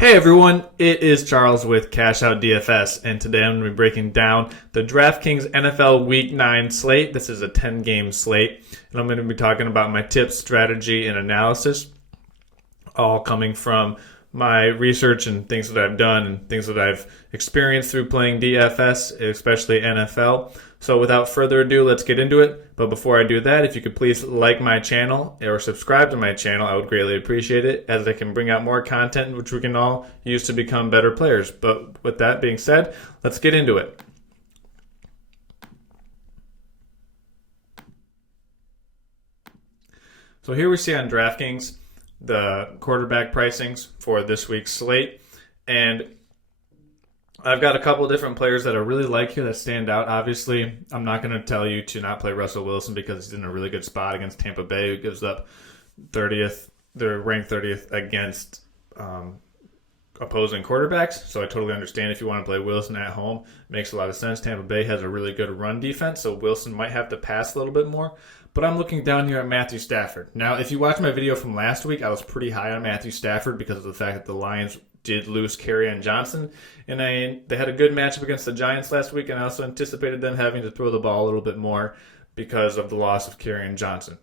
Hey everyone, it is Charles with Cash Out DFS, and today I'm going to be breaking down the DraftKings NFL Week 9 slate. This is a 10-game slate, and I'm going to be talking about my tips, strategy, and analysis, all coming from my research and things that I've done and things that I've experienced through playing DFS, especially NFL. So without further ado, let's get into it. But before I do that, if you could please like my channel or subscribe to my channel, I would greatly appreciate it, as I can bring out more content which we can all use to become better players. But with that being said, let's get into it. So here we see on DraftKings the quarterback pricings for this week's slate, and I've got a couple of different players that I really like here that stand out. Obviously, I'm not going to tell you to not play Russell Wilson because he's in a really good spot against Tampa Bay, who gives up 30th. They're ranked 30th against opposing quarterbacks. So I totally understand if you want to play Wilson at home. It makes a lot of sense. Tampa Bay has a really good run defense, so Wilson might have to pass a little bit more. But I'm looking down here at Matthew Stafford. Now, if you watch my video from last week, I was pretty high on Matthew Stafford because of the fact that the Lions did lose Kerryon Johnson, and they had a good matchup against the Giants last week, and I also anticipated them having to throw the ball a little bit more because of the loss of Kerryon Johnson.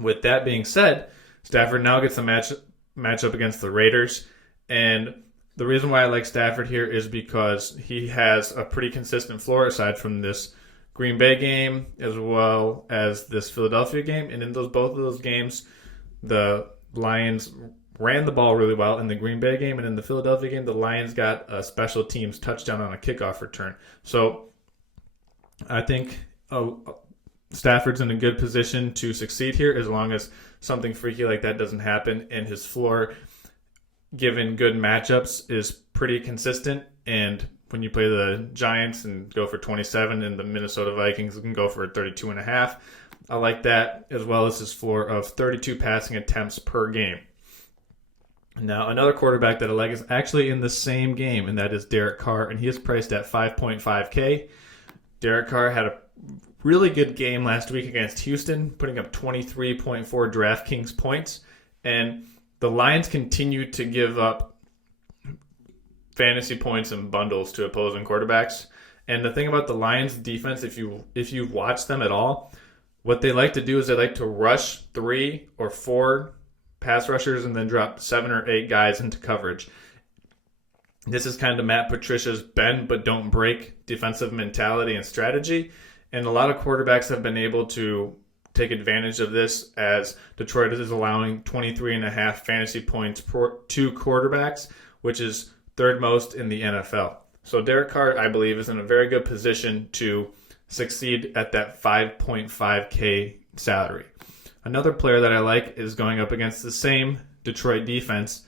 With that being said, Stafford now gets a matchup against the Raiders, and the reason why I like Stafford here is because he has a pretty consistent floor aside from this Green Bay game as well as this Philadelphia game, and in both of those games, the Lions ran the ball really well in the Green Bay game, and in the Philadelphia game, the Lions got a special teams touchdown on a kickoff return. So I think Stafford's in a good position to succeed here as long as something freaky like that doesn't happen, and his floor, given good matchups, is pretty consistent. And when you play the Giants and go for 27 and the Minnesota Vikings can go for 32.5, I like that, as well as his floor of 32 passing attempts per game. Now, another quarterback that I like is actually in the same game, and that is Derek Carr, and he is priced at 5.5K. Derek Carr had a really good game last week against Houston, putting up 23.4 DraftKings points, and the Lions continue to give up fantasy points and bundles to opposing quarterbacks. And the thing about the Lions defense, if you've watched them at all, what they like to do is they like to rush 3 or 4 pass rushers and then drop 7 or 8 guys into coverage. This is kind of Matt Patricia's bend but don't break defensive mentality and strategy, and a lot of quarterbacks have been able to take advantage of this, as Detroit is allowing 23.5 fantasy points per 2 quarterbacks, which is third most in the NFL. So Derek Carr, I believe, is in a very good position to succeed at that 5.5K salary. Another player that I like is going up against the same Detroit defense,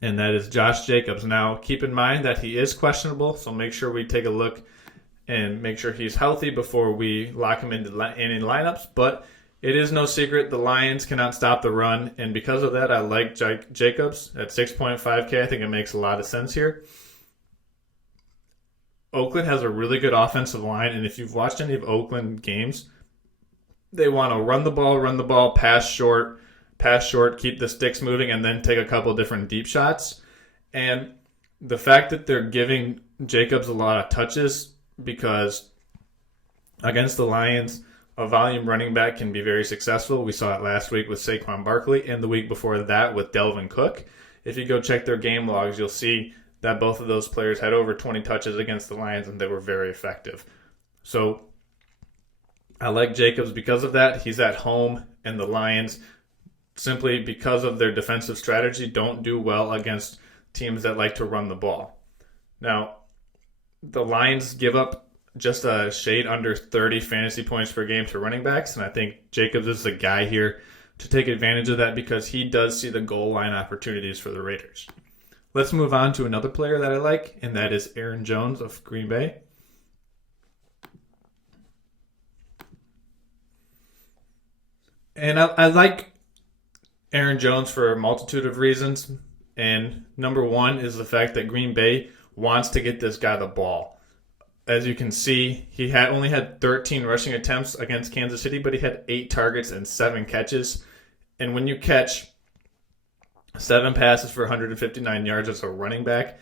and that is Josh Jacobs. Now, keep in mind that he is questionable, so make sure we take a look and make sure he's healthy before we lock him in lineups. But it is no secret the Lions cannot stop the run, and because of that, I like Jacobs at 6.5K. I think it makes a lot of sense here. Oakland has a really good offensive line, and if you've watched any of Oakland games, they want to run the ball, pass short, keep the sticks moving, and then take a couple different deep shots. And the fact that they're giving Jacobs a lot of touches, because against the Lions, a volume running back can be very successful. We saw it last week with Saquon Barkley, and the week before that with Delvin Cook. If you go check their game logs, you'll see that both of those players had over 20 touches against the Lions, and they were very effective. So I like Jacobs because of that. He's at home, and the Lions, simply because of their defensive strategy, don't do well against teams that like to run the ball. Now, the Lions give up just a shade under 30 fantasy points per game to running backs, and I think Jacobs is the guy here to take advantage of that because he does see the goal line opportunities for the Raiders. Let's move on to another player that I like, and that is Aaron Jones of Green Bay. And I like Aaron Jones for a multitude of reasons. And number one is the fact that Green Bay wants to get this guy the ball. As you can see, he only had 13 rushing attempts against Kansas City, but he had 8 targets and 7 catches. And when you catch 7 passes for 159 yards as a running back.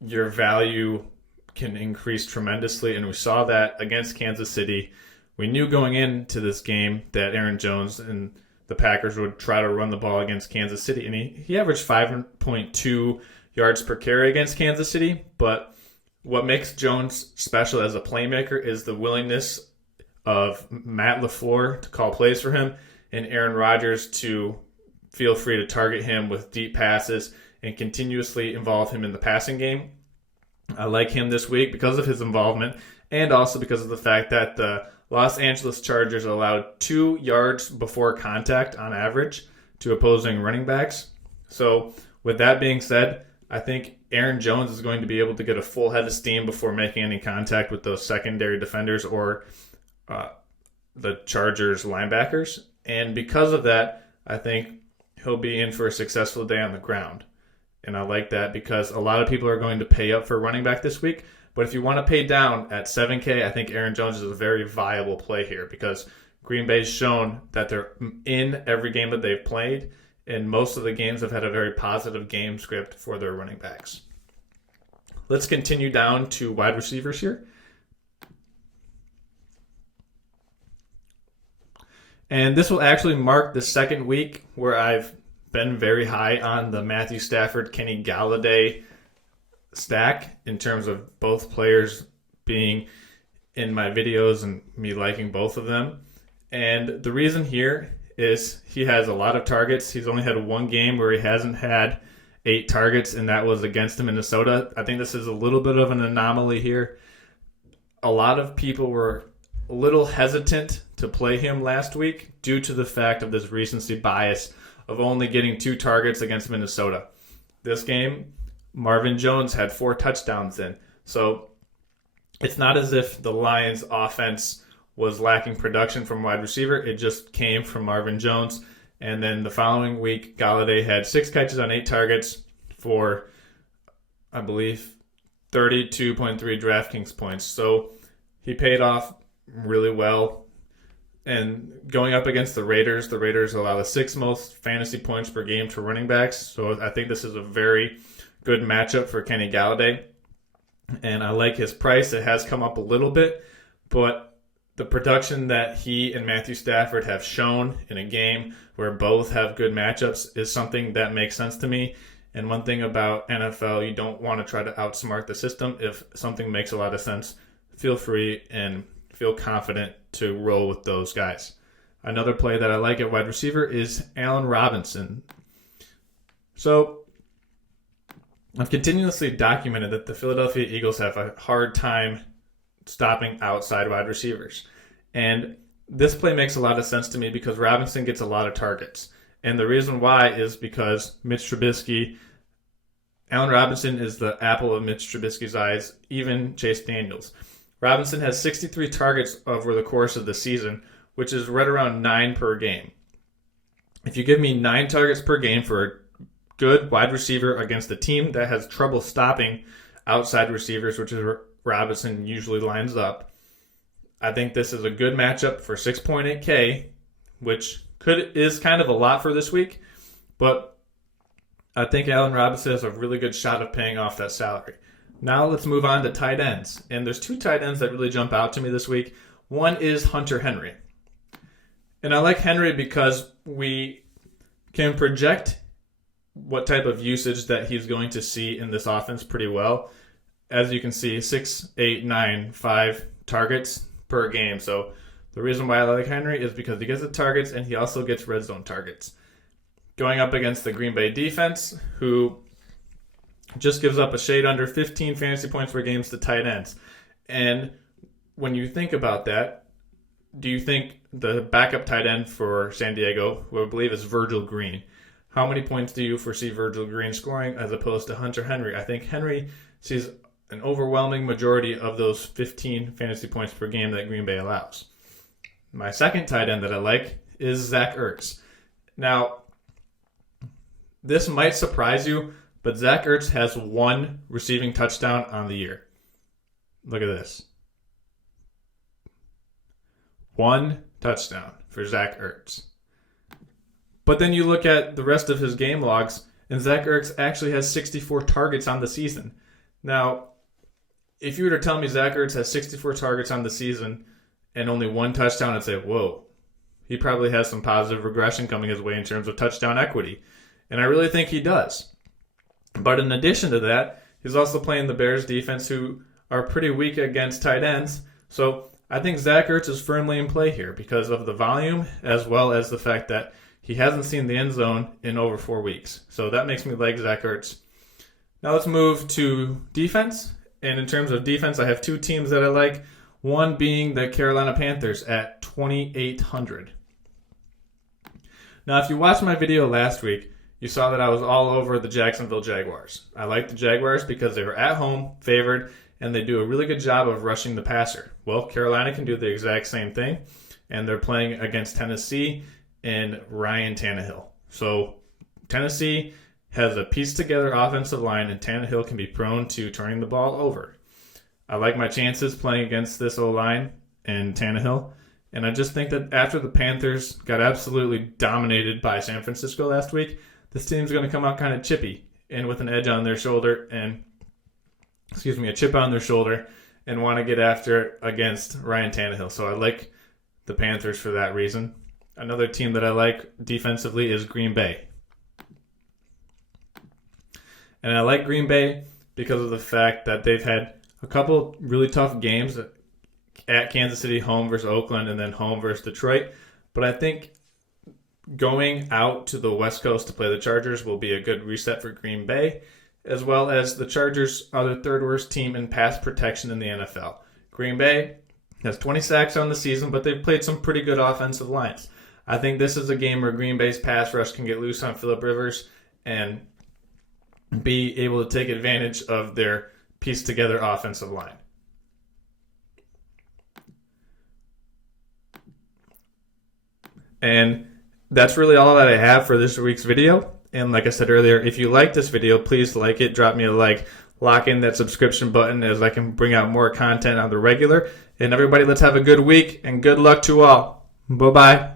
Your value can increase tremendously, and we saw that against Kansas City. We knew going into this game that Aaron Jones and the Packers would try to run the ball against Kansas City, and he averaged 5.2 yards per carry against Kansas City. But what makes Jones special as a playmaker is the willingness of Matt LaFleur to call plays for him and Aaron Rodgers to feel free to target him with deep passes and continuously involve him in the passing game. I like him this week because of his involvement and also because of the fact that the Los Angeles Chargers allowed 2 yards before contact on average to opposing running backs. So with that being said, I think Aaron Jones is going to be able to get a full head of steam before making any contact with those secondary defenders or the Chargers linebackers. And because of that, I think he'll be in for a successful day on the ground. And I like that because a lot of people are going to pay up for running back this week. But if you want to pay down at 7K, I think Aaron Jones is a very viable play here because Green Bay's shown that they're in every game that they've played, and most of the games have had a very positive game script for their running backs. Let's continue down to wide receivers here. And this will actually mark the second week where I've been very high on the Matthew Stafford, Kenny Galladay stack in terms of both players being in my videos and me liking both of them. And the reason here is he has a lot of targets. He's only had one game where he hasn't had 8 targets, and that was against Minnesota. I think this is a little bit of an anomaly here. A lot of people were a little hesitant to play him last week due to the fact of this recency bias of only getting 2 targets against Minnesota. This game, Marvin Jones had 4 touchdowns in. So it's not as if the Lions offense was lacking production from wide receiver. It just came from Marvin Jones. And then the following week, Galladay had 6 catches on 8 targets for, I believe, 32.3 DraftKings points. So he paid off really well. And going up against the Raiders allow the 6th most fantasy points per game to running backs. So I think this is a very good matchup for Kenny Galladay. And I like his price. It has come up a little bit, but the production that he and Matthew Stafford have shown in a game where both have good matchups is something that makes sense to me. And one thing about NFL, you don't want to try to outsmart the system. If something makes a lot of sense, feel free and feel confident to roll with those guys. Another play that I like at wide receiver is Allen Robinson. So I've continuously documented that the Philadelphia Eagles have a hard time stopping outside wide receivers. And this play makes a lot of sense to me because Robinson gets a lot of targets. And the reason why is because Allen Robinson is the apple of Mitch Trubisky's eyes, even Chase Daniels. Robinson has 63 targets over the course of the season, which is right around 9 per game. If you give me 9 targets per game for a good wide receiver against a team that has trouble stopping outside receivers, which is where Robinson usually lines up, I think this is a good matchup for 6.8K, which is kind of a lot for this week, but I think Allen Robinson has a really good shot of paying off that salary. Now let's move on to tight ends. And there's 2 tight ends that really jump out to me this week. One is Hunter Henry. And I like Henry because we can project what type of usage that he's going to see in this offense pretty well. As you can see, 6, 8, 9, 5 targets per game. So the reason why I like Henry is because he gets the targets and he also gets red zone targets. Going up against the Green Bay defense, who just gives up a shade under 15 fantasy points per game to tight ends. And when you think about that, do you think the backup tight end for San Diego, who I believe is Virgil Green, how many points do you foresee Virgil Green scoring as opposed to Hunter Henry? I think Henry sees an overwhelming majority of those 15 fantasy points per game that Green Bay allows. My second tight end that I like is Zach Ertz. Now, this might surprise you, but Zach Ertz has 1 receiving touchdown on the year. Look at this. 1 touchdown for Zach Ertz. But then you look at the rest of his game logs, and Zach Ertz actually has 64 targets on the season. Now, if you were to tell me Zach Ertz has 64 targets on the season and only 1 touchdown, I'd say, whoa, he probably has some positive regression coming his way in terms of touchdown equity. And I really think he does. But in addition to that, he's also playing the Bears defense, who are pretty weak against tight ends. So I think Zach Ertz is firmly in play here because of the volume, as well as the fact that he hasn't seen the end zone in over 4 weeks. So that makes me like Zach Ertz. Now let's move to defense. And in terms of defense, I have 2 teams that I like. One being the Carolina Panthers at 2,800. Now, if you watched my video last week, you saw that I was all over the Jacksonville Jaguars. I like the Jaguars because they were at home, favored, and they do a really good job of rushing the passer. Well, Carolina can do the exact same thing, and they're playing against Tennessee and Ryan Tannehill. So Tennessee has a pieced-together offensive line, and Tannehill can be prone to turning the ball over. I like my chances playing against this O-line and Tannehill, and I just think that after the Panthers got absolutely dominated by San Francisco last week, this team's going to come out kind of chippy and with an edge on their shoulder and, a chip on their shoulder and want to get after it against Ryan Tannehill. So I like the Panthers for that reason. Another team that I like defensively is Green Bay. And I like Green Bay because of the fact that they've had a couple really tough games at Kansas City, home versus Oakland, and then home versus Detroit. But I think going out to the West Coast to play the Chargers will be a good reset for Green Bay, as well as the Chargers are the 3rd worst team in pass protection in the NFL. Green Bay has 20 sacks on the season, but they've played some pretty good offensive lines. I think this is a game where Green Bay's pass rush can get loose on Phillip Rivers and be able to take advantage of their pieced-together offensive line. And that's really all that I have for this week's video. And like I said earlier, if you like this video, please like it, drop me a like, lock in that subscription button as I can bring out more content on the regular. And everybody, let's have a good week and good luck to all. Bye-bye.